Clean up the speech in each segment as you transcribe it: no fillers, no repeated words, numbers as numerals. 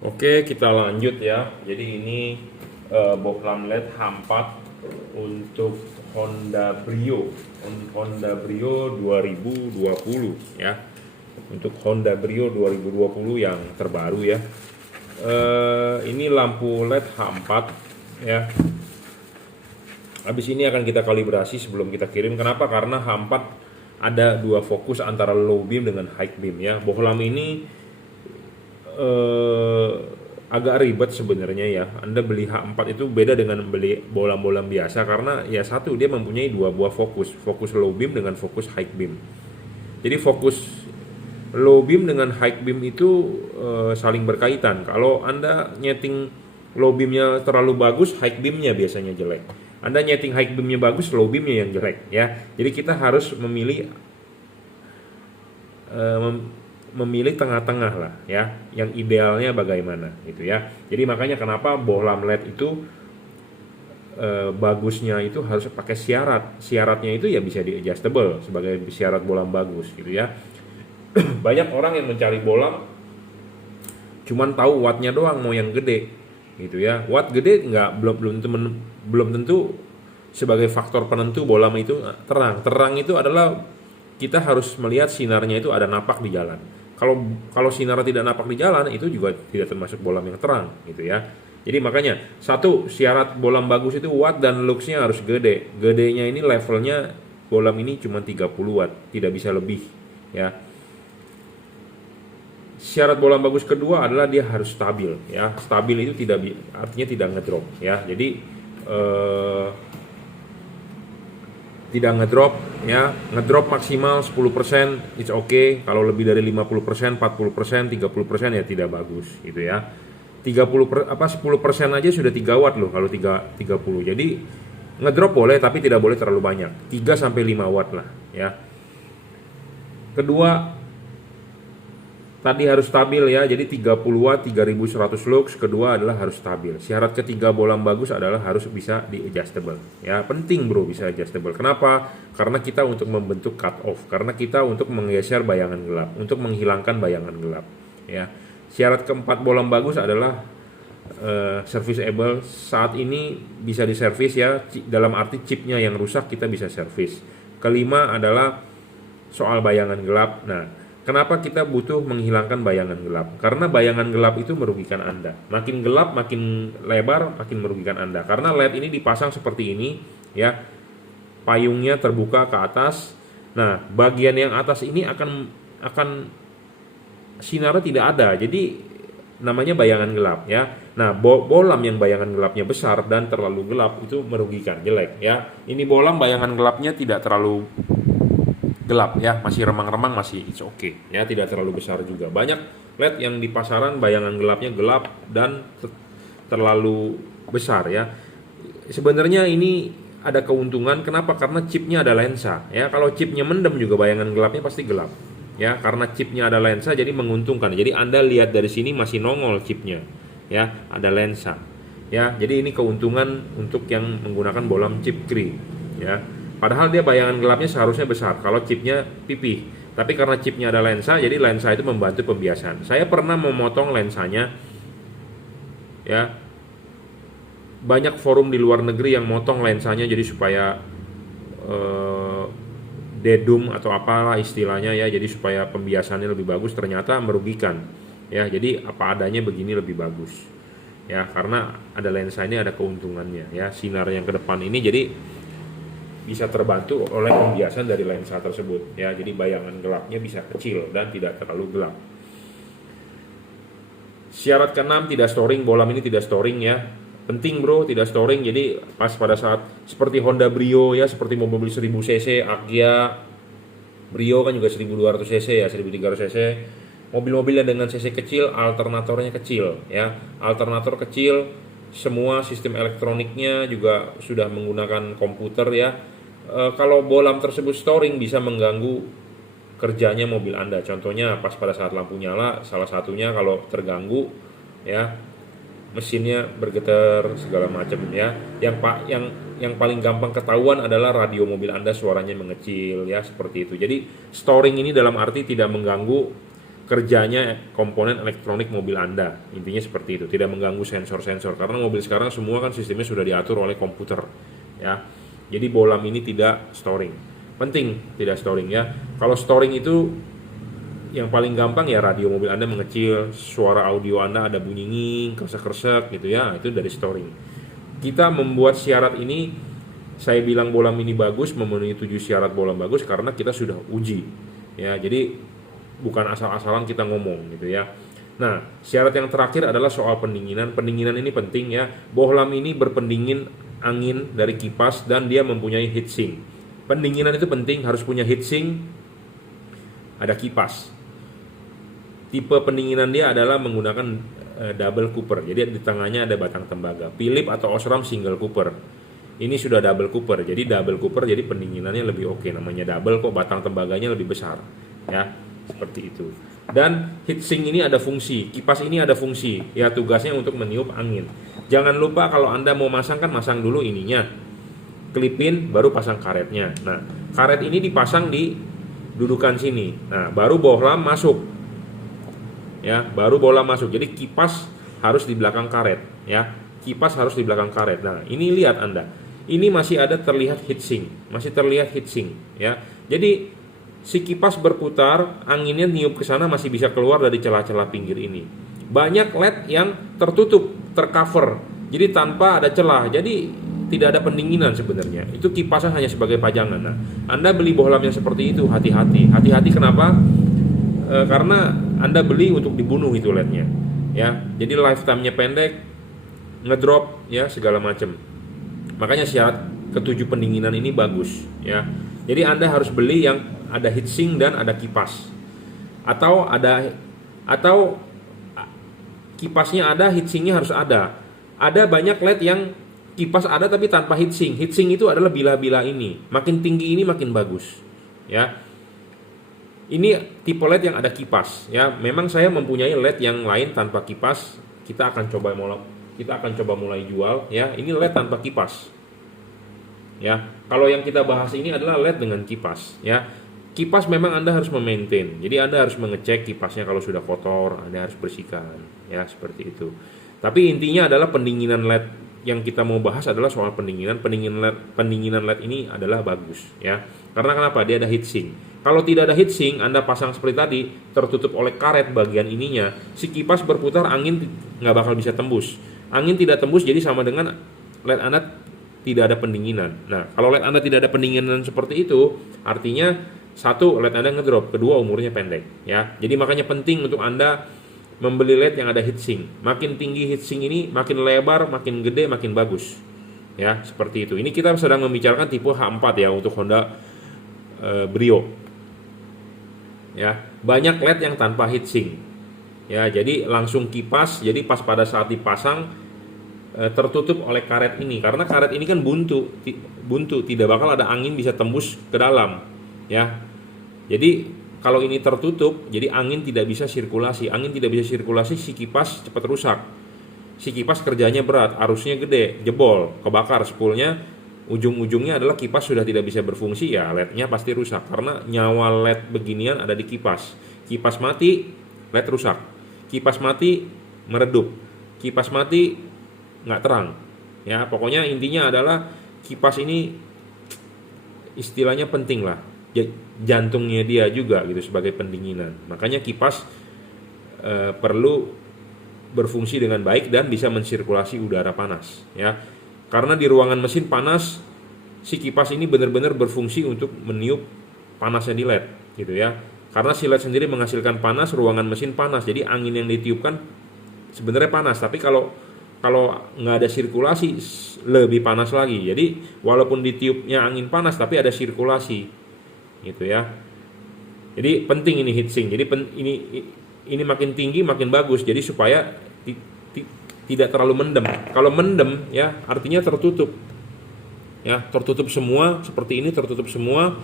Oke, kita lanjut ya. Jadi ini bohlam LED H4 untuk Honda Brio. Honda Brio 2020 ya. Untuk Honda Brio 2020 yang terbaru ya. Ini lampu LED H4 ya. Habis ini akan kita kalibrasi sebelum kita kirim. Kenapa? Karena H4 ada dua fokus antara low beam dengan high beam ya. Bohlam ini agak ribet sebenarnya ya. Anda beli H4 itu beda dengan beli bolam-bolam biasa karena ya satu dia mempunyai dua buah fokus low beam dengan fokus high beam. Jadi fokus low beam dengan high beam itu saling berkaitan. Kalau Anda nyeting low beamnya terlalu bagus, high beamnya biasanya jelek. Anda nyeting high beamnya bagus, low beamnya yang jelek ya. Jadi kita harus memilih tengah-tengah lah ya, yang idealnya bagaimana gitu ya. Jadi makanya kenapa bohlam LED itu bagusnya itu harus pakai syaratnya itu ya bisa di adjustable sebagai syarat bohlam bagus gitu ya. Banyak orang yang mencari bohlam cuman tahu wattnya doang, mau yang gede gitu ya. Watt gede belum tentu sebagai faktor penentu bohlam itu terang itu adalah kita harus melihat sinarnya itu ada napak di jalan. Kalau sinar tidak napak di jalan itu juga tidak termasuk bohlam yang terang gitu ya. Jadi makanya satu syarat bohlam bagus itu watt dan luxnya harus gede. Gedenya ini levelnya bohlam ini cuma 30 watt, tidak bisa lebih ya. Syarat bohlam bagus kedua adalah dia harus stabil ya. Stabil itu artinya tidak ngedrop ya. Jadi tidak ngedrop ya. Ngedrop maksimal 10% it's okay. Kalau lebih dari 50%, 40%, 30% ya tidak bagus gitu ya. 10% aja sudah 3 watt loh kalau 30. Jadi ngedrop boleh tapi tidak boleh terlalu banyak. 3 sampai 5 watt lah ya. Kedua tadi harus stabil ya, jadi 30 watt 3100 lux. Kedua adalah harus stabil. Syarat ketiga bohlam bagus adalah harus bisa di adjustable ya. Penting bro bisa adjustable. Kenapa? Karena kita untuk membentuk cut off, karena kita untuk menggeser bayangan gelap, untuk menghilangkan bayangan gelap ya. Syarat keempat bohlam bagus adalah serviceable. Saat ini bisa diservis ya, dalam arti chipnya yang rusak kita bisa servis. Kelima adalah soal bayangan gelap. Nah, kenapa kita butuh menghilangkan bayangan gelap? Karena bayangan gelap itu merugikan Anda. Makin gelap, makin lebar, makin merugikan Anda. Karena LED ini dipasang seperti ini, ya, payungnya terbuka ke atas. Nah, bagian yang atas ini akan sinarnya tidak ada. Jadi namanya bayangan gelap, ya. Nah, bohlam yang bayangan gelapnya besar dan terlalu gelap itu merugikan, jelek, ya. Ini bohlam bayangan gelapnya tidak terlalu gelap ya, masih remang-remang, masih it's okay ya, tidak terlalu besar juga. Banyak LED yang di pasaran bayangan gelapnya gelap dan terlalu besar ya. Sebenarnya ini ada keuntungan, kenapa? Karena chipnya ada lensa ya. Kalau chipnya mendem juga bayangan gelapnya pasti gelap ya, karena chipnya ada lensa jadi menguntungkan. Jadi Anda lihat dari sini masih nongol chipnya ya, ada lensa ya. Jadi ini keuntungan untuk yang menggunakan bohlam chip Cree ya. Padahal dia bayangan gelapnya seharusnya besar kalau chipnya pipih. Tapi karena chipnya ada lensa, jadi lensa itu membantu pembiasan. Saya pernah memotong lensanya, ya. Banyak forum di luar negeri yang motong lensanya jadi supaya dedum atau apalah istilahnya ya, jadi supaya pembiasannya lebih bagus. Ternyata merugikan, ya. Jadi apa adanya begini lebih bagus, ya. Karena ada lensa ini ada keuntungannya, ya. Sinar yang ke depan ini jadi bisa terbantu oleh pembiasan dari lensa tersebut ya, jadi bayangan gelapnya bisa kecil dan tidak terlalu gelap. Syarat keenam tidak storing, bohlam ini tidak storing ya, penting bro, tidak storing. Jadi pas pada saat seperti Honda Brio ya, seperti mobil 1000 cc, Agya Brio kan juga 1200 cc ya, 1300 cc, mobil-mobil yang dengan cc kecil, alternatornya kecil ya, alternator kecil, semua sistem elektroniknya juga sudah menggunakan komputer ya. Kalau bohlam tersebut storing bisa mengganggu kerjanya mobil Anda. Contohnya pas pada saat lampu nyala, salah satunya kalau terganggu ya, mesinnya bergetar segala macam ya. Yang paling gampang ketahuan adalah radio mobil Anda suaranya mengecil ya, seperti itu. Jadi storing ini dalam arti tidak mengganggu kerjanya komponen elektronik mobil Anda. Intinya seperti itu, tidak mengganggu sensor-sensor karena mobil sekarang semua kan sistemnya sudah diatur oleh komputer ya. Jadi bohlam ini tidak storing. Penting tidak storing ya. Kalau storing itu yang paling gampang ya radio mobil Anda mengecil, suara audio Anda ada bunyi nging, kresek-kresek gitu ya, itu dari storing. Kita membuat syarat ini, saya bilang bohlam ini bagus, memenuhi 7 syarat bohlam bagus karena kita sudah uji ya. Jadi bukan asal-asalan kita ngomong gitu ya. Nah, syarat yang terakhir adalah soal pendinginan. Pendinginan ini penting ya. Bohlam ini berpendingin angin dari kipas dan dia mempunyai heatsink. Pendinginan itu penting, harus punya heatsink, ada kipas. Tipe pendinginan dia adalah menggunakan double cooper. Jadi di tengahnya ada batang tembaga. Philips atau Osram single cooper. Ini sudah double cooper. Jadi double cooper jadi pendinginannya lebih oke. Namanya double kok, batang tembaganya lebih besar ya. Seperti itu. Dan heatsink ini ada fungsi, kipas ini ada fungsi, ya tugasnya untuk meniup angin. Jangan lupa kalau Anda mau masang kan masang dulu ininya, klipin baru pasang karetnya. Nah, karet ini dipasang di dudukan sini. Nah, baru bohlam masuk. Ya, baru bohlam masuk. Jadi kipas harus di belakang karet, ya. Kipas harus di belakang karet. Nah, ini lihat Anda. Ini masih ada terlihat heatsink, ya. Jadi si kipas berputar, anginnya niup ke sana masih bisa keluar dari celah-celah pinggir ini. Banyak LED yang tertutup, tercover, jadi tanpa ada celah, jadi tidak ada pendinginan sebenarnya. Itu kipasnya hanya sebagai pajangan. Nah, Anda beli bohlam yang seperti itu, hati-hati. Hati-hati kenapa? Karena Anda beli untuk dibunuh itu LED-nya, ya. Jadi lifetime-nya pendek, ngedrop, ya segala macam. Makanya syarat ketujuh pendinginan ini bagus, ya. Jadi Anda harus beli yang ada heatsink dan ada kipas, atau kipasnya ada, heatsinknya harus ada. Ada banyak LED yang kipas ada tapi tanpa heatsink. Heatsink itu adalah bila-bila ini, makin tinggi ini makin bagus, ya. Ini tipe LED yang ada kipas, ya. Memang saya mempunyai LED yang lain tanpa kipas. Kita akan coba mulai jual, ya. Ini LED tanpa kipas, ya. Kalau yang kita bahas ini adalah LED dengan kipas, ya. Kipas memang Anda harus memaintain. Jadi Anda harus mengecek kipasnya kalau sudah kotor, Anda harus bersihkan, ya seperti itu. Tapi intinya adalah pendinginan LED yang kita mau bahas adalah soal pendinginan. Pendinginan LED ini adalah bagus, ya. Karena kenapa? Dia ada heatsink. Kalau tidak ada heatsink, Anda pasang seperti tadi, tertutup oleh karet bagian ininya, si kipas berputar, angin nggak bakal bisa tembus. Angin tidak tembus, jadi sama dengan LED Anda tidak ada pendinginan. Nah, kalau LED Anda tidak ada pendinginan seperti itu, artinya satu, LED Anda ngedrop, kedua umurnya pendek, ya. Jadi makanya penting untuk Anda membeli LED yang ada heatsink. Makin tinggi heatsink ini, makin lebar, makin gede, makin bagus, ya seperti itu. Ini kita sedang membicarakan tipe H4 ya untuk Honda Brio, ya. Banyak LED yang tanpa heatsink, ya. Jadi langsung kipas, jadi pas pada saat dipasang tertutup oleh karet ini, karena karet ini kan buntu, tidak bakal ada angin bisa tembus ke dalam, ya. Jadi kalau ini tertutup, jadi angin tidak bisa sirkulasi. Angin tidak bisa sirkulasi, si kipas cepat rusak. Si kipas kerjanya berat, arusnya gede, jebol, kebakar spoolnya. Ujung-ujungnya adalah kipas sudah tidak bisa berfungsi, ya LED-nya pasti rusak. Karena nyawa LED beginian ada di kipas. Kipas mati, LED rusak. Kipas mati, meredup. Kipas mati, nggak terang. Ya, pokoknya intinya adalah kipas ini istilahnya penting lah. Jantungnya dia juga gitu sebagai pendinginan. Makanya kipas perlu berfungsi dengan baik dan bisa mensirkulasi udara panas, ya. Karena di ruangan mesin panas, si kipas ini benar-benar berfungsi untuk meniup panasnya di LED gitu ya. Karena si LED sendiri menghasilkan panas, ruangan mesin panas. Jadi angin yang ditiupkan sebenarnya panas, tapi kalau nggak ada sirkulasi lebih panas lagi. Jadi walaupun ditiupnya angin panas tapi ada sirkulasi gitu ya. Jadi penting ini heatsink. Jadi ini makin tinggi makin bagus. Jadi supaya tidak terlalu mendem. Kalau mendem ya artinya tertutup. Ya, tertutup semua seperti ini, tertutup semua.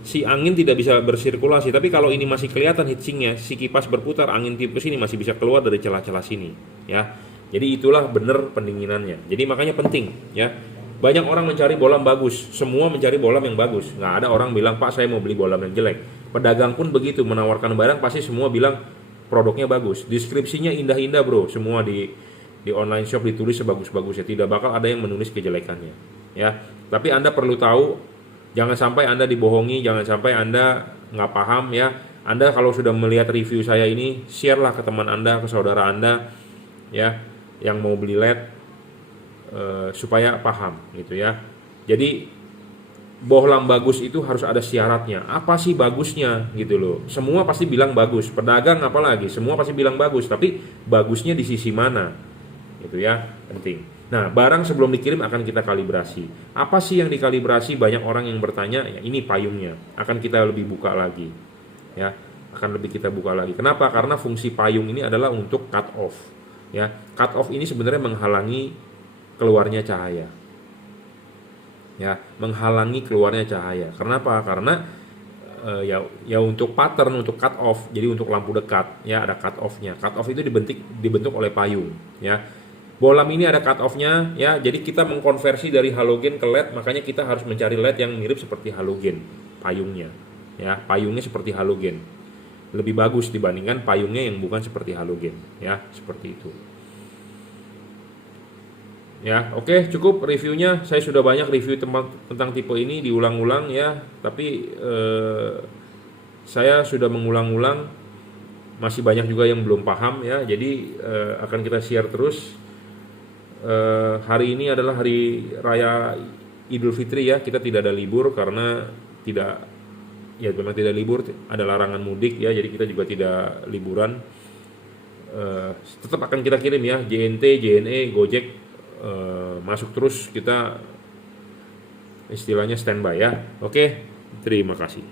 Si angin tidak bisa bersirkulasi. Tapi kalau ini masih kelihatan heatsinknya, si kipas berputar, angin tiup ke sini masih bisa keluar dari celah-celah sini, ya. Jadi itulah benar pendinginannya. Jadi makanya penting, ya. Banyak orang mencari bohlam bagus, semua mencari bohlam yang bagus. Nggak ada orang bilang, Pak saya mau beli bohlam yang jelek. Pedagang pun begitu, menawarkan barang pasti semua bilang produknya bagus. Deskripsinya indah-indah bro, semua di online shop ditulis sebagus-bagusnya. Tidak bakal ada yang menulis kejelekannya. Ya, tapi Anda perlu tahu, jangan sampai Anda dibohongi, jangan sampai Anda nggak paham ya. Anda kalau sudah melihat review saya ini, share lah ke teman Anda, ke saudara Anda, ya, yang mau beli LED, supaya paham gitu ya. Jadi bohlam bagus itu harus ada syaratnya. Apa sih bagusnya gitu loh. Semua pasti bilang bagus. Pedagang apalagi, semua pasti bilang bagus. Tapi bagusnya di sisi mana? Gitu ya, penting. Nah, barang sebelum dikirim akan kita kalibrasi. Apa sih yang dikalibrasi? Banyak orang yang bertanya, ya ini payungnya. Akan kita lebih buka lagi. Ya, akan lebih kita buka lagi. Kenapa? Karena fungsi payung ini adalah untuk cut off. Ya, cut off ini sebenarnya menghalangi keluarnya cahaya. Ya, menghalangi keluarnya cahaya. Kenapa? Karena ya untuk pattern, untuk cut off, jadi untuk lampu dekat ya ada cut off-nya. Cut off itu dibentuk oleh payung ya. Bohlam ini ada cut off-nya ya, jadi kita mengkonversi dari halogen ke LED, makanya kita harus mencari LED yang mirip seperti halogen payungnya ya. Payungnya seperti halogen, lebih bagus dibandingkan payungnya yang bukan seperti halogen ya, seperti itu. Ya, oke, cukup reviewnya. Saya sudah banyak review tentang tipe ini diulang-ulang ya, tapi saya sudah mengulang-ulang, masih banyak juga yang belum paham ya. Jadi akan kita share terus. Hari ini adalah hari raya Idul Fitri ya, kita tidak ada libur karena memang tidak libur, ada larangan mudik ya, jadi kita juga tidak liburan. Tetap akan kita kirim ya, JNT, JNE, Gojek masuk terus, kita istilahnya standby ya. Oke, terima kasih.